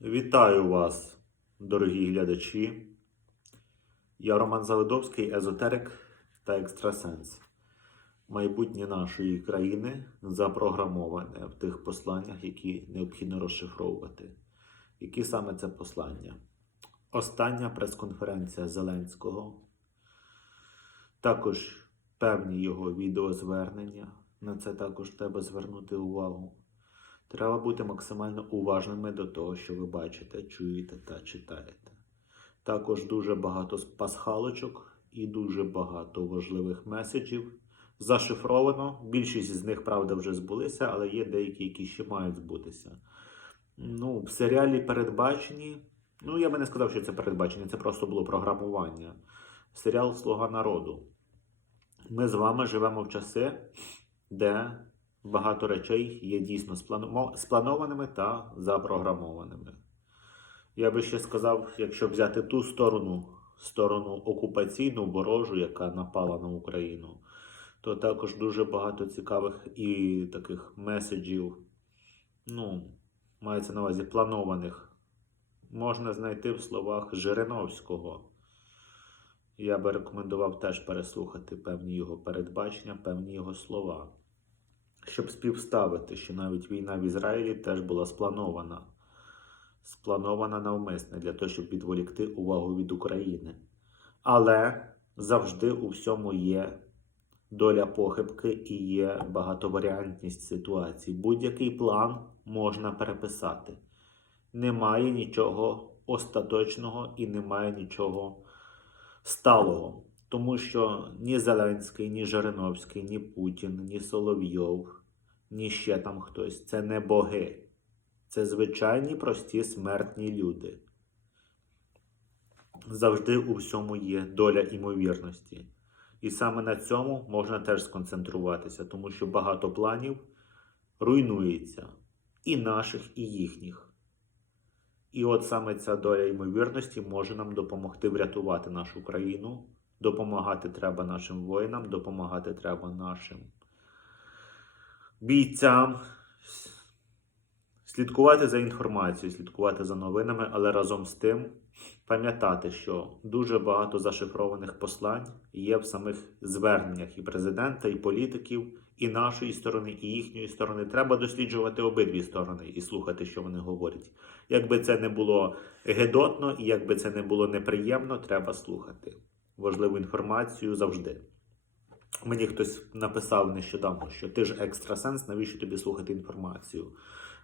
Вітаю вас, дорогі глядачі. Я Роман Завидовський, езотерик та екстрасенс. Майбутнє нашої країни запрограмоване в тих посланнях, які необхідно розшифровувати. Які саме це послання? Остання прес-конференція Зеленського, також певні його відеозвернення. На це також треба звернути увагу. Треба бути максимально уважними до того, що ви бачите, чуєте та читаєте. Також дуже багато пасхалочок і дуже багато важливих меседжів зашифровано. Більшість з них, правда, вже збулися, але є деякі, які ще мають збутися. Ну, в серіалі передбачені. Ну, я би не сказав, що це передбачення, це просто було програмування. Серіал Слуга народу. Ми з вами живемо в часи, де багато речей є дійсно спланованими та запрограмованими. Я би ще сказав, якщо взяти ту сторону, сторону окупаційну ворожу, яка напала на Україну, то також дуже багато цікавих і таких меседжів, ну, мається на увазі планованих, можна знайти в словах Жириновського. Я би рекомендував теж переслухати певні його передбачення, певні його слова щоб співставити, що навіть війна в Ізраїлі теж була спланована. Спланована навмисне для того, щоб відволікти увагу від України. Але завжди у всьому є доля похибки і є багатоваріантність ситуацій. Будь-який план можна переписати. Немає нічого остаточного і немає нічого сталого. Тому що ні Зеленський, ні Жириновський, ні Путін, ні Соловйов, ні ще там хтось це не боги. Це звичайні прості смертні люди. Завжди у всьому є доля імовірності. І саме на цьому можна теж сконцентруватися, тому що багато планів руйнується і наших, і їхніх. І от саме ця доля ймовірності може нам допомогти врятувати нашу країну. Допомагати треба нашим воїнам, допомагати треба нашим бійцям, слідкувати за інформацією, слідкувати за новинами, але разом з тим пам'ятати, що дуже багато зашифрованих послань є в самих зверненнях і президента, і політиків, і нашої сторони, і їхньої сторони. Треба досліджувати обидві сторони і слухати, що вони говорять. Якби це не було гедотно і якби це не було неприємно, треба слухати важливу інформацію завжди. Мені хтось написав нещодавно, що ти ж екстрасенс, навіщо тобі слухати інформацію?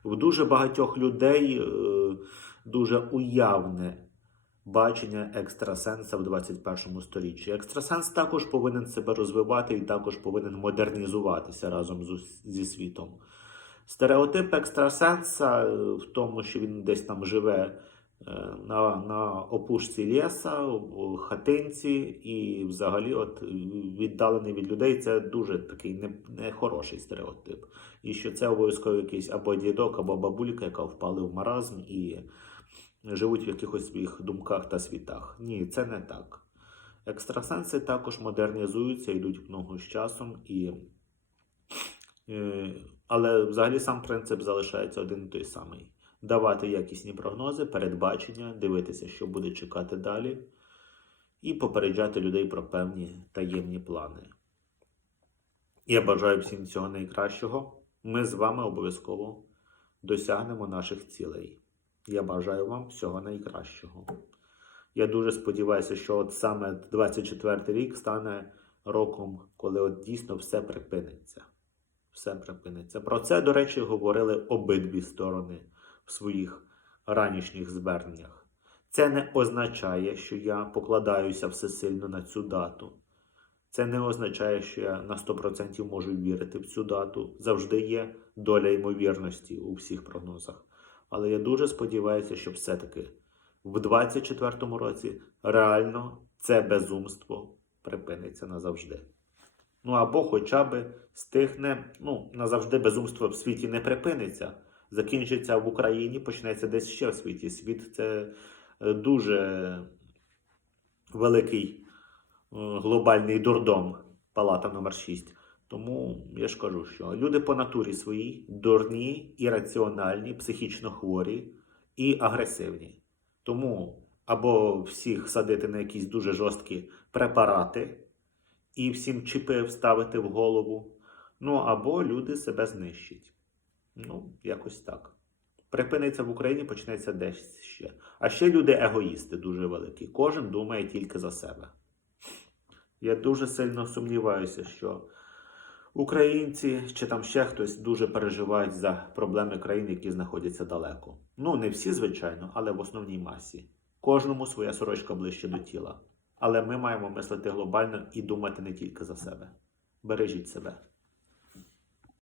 В дуже багатьох людей е, дуже уявне бачення екстрасенса в 21 сторіччі. Екстрасенс також повинен себе розвивати і також повинен модернізуватися разом зі світом. Стереотип екстрасенса е, в тому, що він десь там живе на, на опушці ліса, в хатинці, і взагалі от віддалений від людей це дуже такий не, нехороший стереотип. І що це обов'язково якийсь або дідок, або бабулька, яка впали в маразм і живуть в якихось своїх думках та світах. Ні, це не так. Екстрасенси також модернізуються, йдуть в ногу з часом, і, е, але взагалі сам принцип залишається один і той самий давати якісні прогнози, передбачення, дивитися, що буде чекати далі, і попереджати людей про певні таємні плани. Я бажаю всім всього найкращого. Ми з вами обов'язково досягнемо наших цілей. Я бажаю вам всього найкращого. Я дуже сподіваюся, що от саме 24 рік стане роком, коли от дійсно все припиниться. Все припиниться. Про це, до речі, говорили обидві сторони в своїх ранішніх зверненнях. Це не означає, що я покладаюся всесильно на цю дату. Це не означає, що я на 100% можу вірити в цю дату. Завжди є доля ймовірності у всіх прогнозах. Але я дуже сподіваюся, що все-таки в 2024 році реально це безумство припиниться назавжди. Ну або хоча б стихне, ну, назавжди безумство в світі не припиниться. Закінчиться в Україні, почнеться десь ще в світі. Світ це е, дуже великий е, глобальний дурдом, палата номер 6. Тому я ж кажу, що люди по натурі своїй дурні, ірраціональні, психічно хворі і агресивні. Тому або всіх садити на якісь дуже жорсткі препарати і всім чіпи вставити в голову, ну або люди себе знищать. Ну, якось так. Припиниться в Україні, почнеться десь ще. А ще люди егоїсти дуже великі. Кожен думає тільки за себе. Я дуже сильно сумніваюся, що українці чи там ще хтось дуже переживають за проблеми країн, які знаходяться далеко. Ну, не всі, звичайно, але в основній масі. Кожному своя сорочка ближче до тіла. Але ми маємо мислити глобально і думати не тільки за себе. Бережіть себе.